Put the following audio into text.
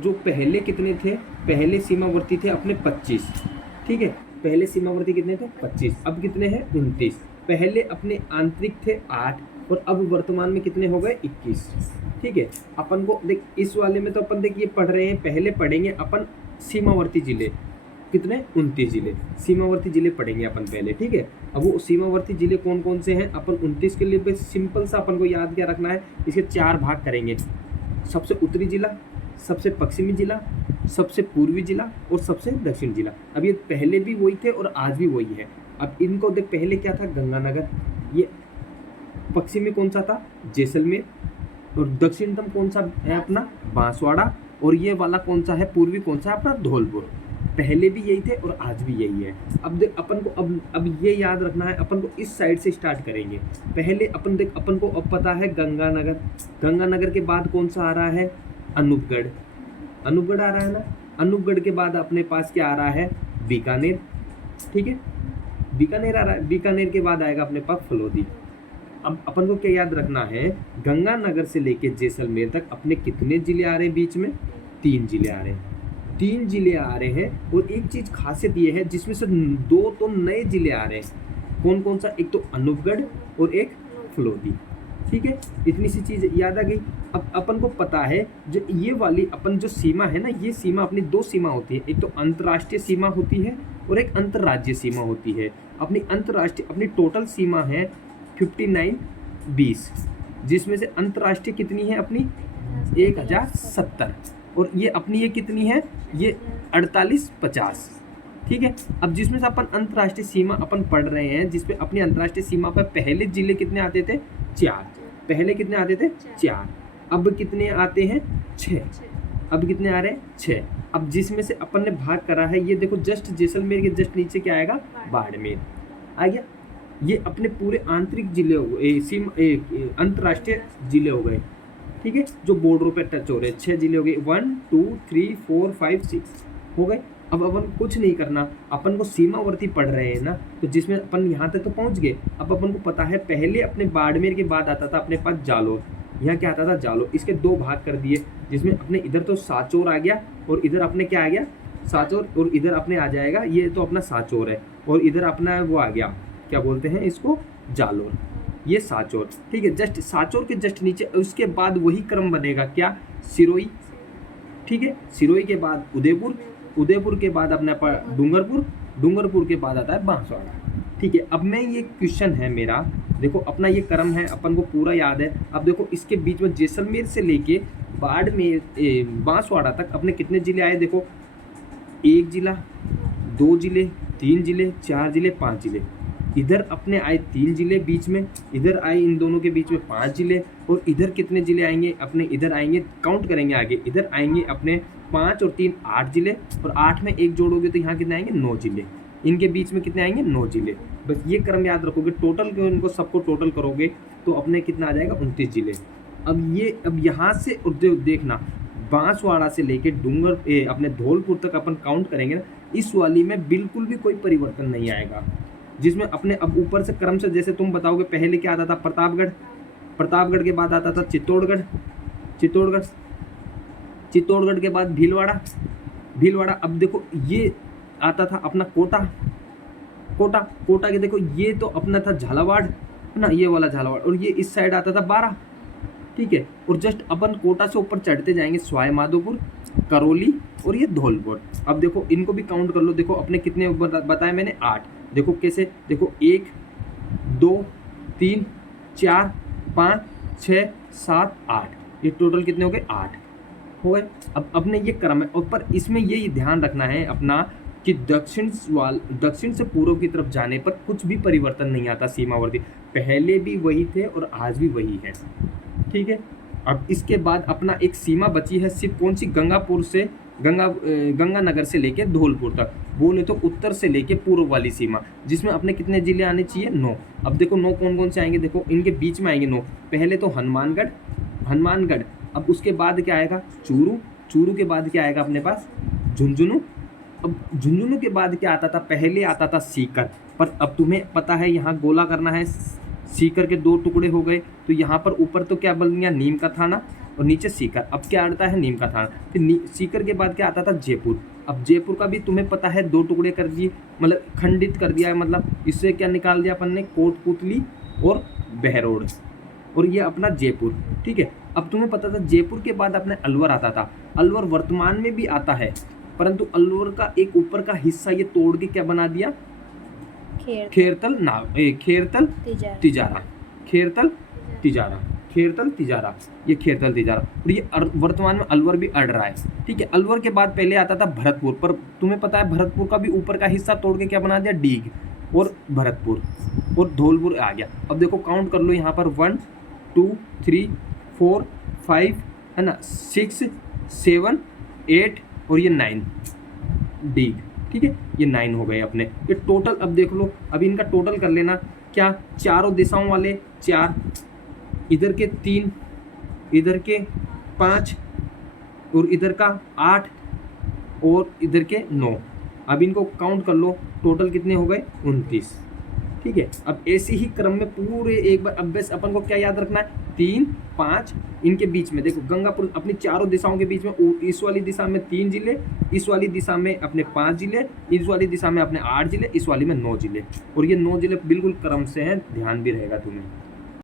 जो पहले कितने थे, पहले सीमावर्ती थे अपने 25, ठीक है, पहले सीमावर्ती कितने थे 25, अब कितने हैं 29। पहले अपने आंतरिक थे 8 और अब वर्तमान में कितने हो गए 21, ठीक है। अपन को देख इस वाले में तो अपन देख ये पढ़ रहे हैं, पहले पढ़ेंगे अपन सीमावर्ती जिले, कितने 29 जिले सीमावर्ती जिले पढ़ेंगे अपन पहले, ठीक है। अब वो सीमावर्ती जिले कौन कौन से हैं, अपन 29 के लिए सिंपल सा अपन को याद क्या रखना है, इसके 4 भाग करेंगे, सबसे उत्तरी जिला, सबसे पश्चिमी जिला, सबसे पूर्वी जिला और सबसे दक्षिण जिला। अब ये पहले भी वही थे और आज भी वही है। अब इनको देख, पहले क्या था गंगानगर, ये पश्चिमी कौन सा था जैसलमेर, और दक्षिणतम कौन सा है अपना बांसवाड़ा, और ये वाला कौन सा है पूर्वी कौन सा है अपना धौलपुर। पहले भी यही थे और आज भी यही है। अब देख अपन को अब ये याद रखना है, अपन को इस साइड से स्टार्ट करेंगे। पहले अपन देख अपन को अब पता है गंगानगर, गंगानगर के बाद कौन सा आ रहा है अनूपगढ़, अनूपगढ़ आ रहा है ना, अनूपगढ़ के बाद अपने पास क्या आ रहा है बीकानेर, ठीक है, बीकानेर आ रहा है, बीकानेर के बाद आएगा अपने पास फलोदी। अब अपन को क्या याद रखना है, गंगानगर से लेके जैसलमेर तक अपने कितने जिले आ रहे हैं बीच में, 3 जिले आ रहे हैं, 3 जिले आ रहे हैं। और एक चीज़ खासियत ये है जिसमें से 2 तो नए जिले आ रहे हैं, कौन कौन सा, एक तो अनूपगढ़ और एक फलोदी, ठीक है। इतनी सी चीज़ याद आ गई। अब अपन को पता है जो ये वाली अपन जो सीमा है ना, ये सीमा अपनी 2 सीमा होती है, एक तो अंतर्राष्ट्रीय सीमा होती है और एक अंतर्राज्यीय सीमा होती है। अपनी अंतर्राष्ट्रीय अपनी टोटल सीमा है 59-20, जिसमें से अंतर्राष्ट्रीय कितनी है अपनी 1070, और ये अपनी ये कितनी है, ये 48-50, ठीक है। अब जिसमें से अपन अंतर्राष्ट्रीय सीमा अपन पढ़ रहे हैं, जिसपे अपनी अंतर्राष्ट्रीय सीमा पर पहले जिले कितने आते थे 4, पहले कितने आते थे 4, अब कितने आते हैं 6, अब कितने आ रहे हैं 6। अब जिसमें से अपन ने भाग करा है, ये देखो जस्ट जैसलमेर के जस्ट नीचे क्या आएगा बाड़मेर आ गया। ये अपने पूरे आंतरिक जिले हो गए, अंतर्राष्ट्रीय जिले हो गए, ठीक है, जो बॉर्डरों पे टच हो रहे हैं। 6 जिले हो गए, 1 2 3 4 5 6 हो गए। अब अपन कुछ नहीं करना, अपन को सीमावर्ती पढ़ रहे हैं ना, तो जिसमें अपन यहाँ तक तो पहुँच गए। अब अपन को पता है पहले अपने बाड़मेर के बाद आता था अपने पास जालोर, यहाँ क्या आता था जालोर, इसके 2 भाग कर दिए, जिसमें अपने इधर तो सांचौर आ गया और इधर अपने क्या आ गया सांचौर, और इधर अपने आ जाएगा ये तो अपना सांचौर है, और इधर अपना वो आ गया क्या बोलते हैं इसको जालोर, ये सांचौर, ठीक है। जस्ट सांचौर के जस्ट नीचे उसके बाद वही क्रम बनेगा क्या सिरोही, ठीक है, सिरोही के बाद उदयपुर, उदयपुर के बाद अपने डूंगरपुर, डूंगरपुर के बाद आता है बांसवाड़ा, ठीक है। अब मैं ये क्वेश्चन है मेरा, देखो अपना ये क्रम है अपन को पूरा याद है। अब देखो इसके बीच में जैसलमेर से लेके बाड़मेर बांसवाड़ा तक अपने कितने जिले आए, देखो 1 जिला, 2 जिले, 3 जिले, 4 जिले, 5 जिले। इधर अपने आए 3 जिले बीच में, इधर आए इन दोनों के बीच में 5 जिले, और इधर कितने जिले आएंगे अपने, इधर आएंगे काउंट करेंगे आगे, इधर आएंगे अपने 5 और 3 8 जिले, और 8 में 1 जोड़ोगे तो यहाँ कितने आएंगे 9 जिले, इनके बीच में कितने आएंगे 9 जिले। बस ये क्रम याद रखोगे, टोटल को इनको सबको टोटल करोगे तो अपने कितना आ जाएगा 29 जिले। अब यहाँ से देखना बांसवाड़ा से लेके अपने धौलपुर तक अपन काउंट करेंगे ना, इस वाली में बिल्कुल भी कोई परिवर्तन नहीं आएगा, जिसमें अपने अब ऊपर से क्रम से जैसे तुम बताओगे पहले क्या आता था प्रतापगढ़, प्रतापगढ़ के बाद आता था चित्तौड़गढ़, चित्तौड़गढ़, चित्तौड़गढ़ के बाद भीलवाड़ा, भीलवाड़ा। अब देखो ये आता था अपना कोटा, कोटा, कोटा के देखो ये तो अपना था झालावाड़ है ना, ये वाला झालावाड़, और ये इस साइड आता था 12, ठीक है। और जस्ट अपन कोटा से ऊपर चढ़ते जाएंगे सवाई माधोपुर, करौली और ये धौलपुर। अब देखो इनको भी काउंट कर लो, देखो अपने कितने बताए मैंने 8, देखो कैसे, देखो 1 2 3 4 5 6 7 8, ये टोटल कितने हो गए 8 हो गए। अब अपने ये क्रम है, और पर इसमें ये ध्यान रखना है अपना कि दक्षिण से पूर्व की तरफ जाने पर कुछ भी परिवर्तन नहीं आता सीमावर्ती, पहले भी वही थे और आज भी वही है, ठीक है। अब इसके बाद अपना एक सीमा बची है सिर्फ कौन सी, गंगापुर से गंगानगर से लेके धौलपुर तक, बोले तो उत्तर से लेके पूर्व वाली सीमा, जिसमें अपने कितने जिले आने चाहिए 9। अब देखो 9 कौन कौन से आएंगे, देखो इनके बीच में आएंगे 9, पहले तो हनुमानगढ़, हनुमानगढ़, अब उसके बाद क्या आएगा चूरू, चूरू के बाद क्या आएगा अपने पास झुंझुनू, अब झुंझुनू के बाद क्या आता था, पहले आता था सीकर, पर अब तुम्हें पता है यहाँ गोला करना है, सीकर के 2 टुकड़े हो गए, तो यहाँ पर ऊपर तो क्या बन गया नीम का थाना, और नीचे सीकर। अब क्या आता है, नीम का थाना। फिर सीकर के बाद क्या आता था, जयपुर। अब जयपुर का भी तुम्हें पता है 2 टुकड़े कर दिए, मतलब खंडित कर दिया है, मतलब इससे क्या निकाल दिया अपन ने, कोटपुतली और बहरोड, और ये अपना जयपुर। ठीक है, अब तुम्हें पता था जयपुर के बाद अपने अलवर आता था। अलवर वर्तमान में भी आता है, परंतु अलवर का एक ऊपर का हिस्सा ये तोड़ के क्या बना दिया, खेरतल खेरतल तिजारा, खेरतल तिजारा, खेरतल तिजारा, ये खेरतल तिजारा। और ये वर्तमान में अलवर भी अड़ रहा है। ठीक है, अलवर के बाद पहले आता था भरतपुर, पर तुम्हें पता है भरतपुर का भी ऊपर का हिस्सा तोड़ के क्या बना दिया, डीग और भरतपुर, और धौलपुर आ गया। अब देखो काउंट कर लो यहाँ पर 1 2 3 4 5 है ना, 6 7 8 और ये 9 डीग। ठीक है, ये 9 हो गए अपने। ये टोटल अब देख लो, अब इनका टोटल कर लेना, क्या चारों दिशाओं वाले 4, इधर के 3, इधर के 5 और इधर का 8 और इधर के 9। अब इनको काउंट कर लो, टोटल कितने हो गए, 29। ठीक है, अब ऐसे ही क्रम में पूरे एक बार, अब बस अपन को क्या याद रखना है, 3 5 इनके बीच में देखो, गंगापुर अपनी चारों दिशाओं के बीच में, इस वाली दिशा में 3 जिले, इस वाली दिशा में अपने 5 जिले, इस वाली दिशा में अपने 8 जिले, इस वाली में 9 जिले, और ये 9 जिले बिल्कुल क्रम से हैं, ध्यान भी रहेगा तुम्हें।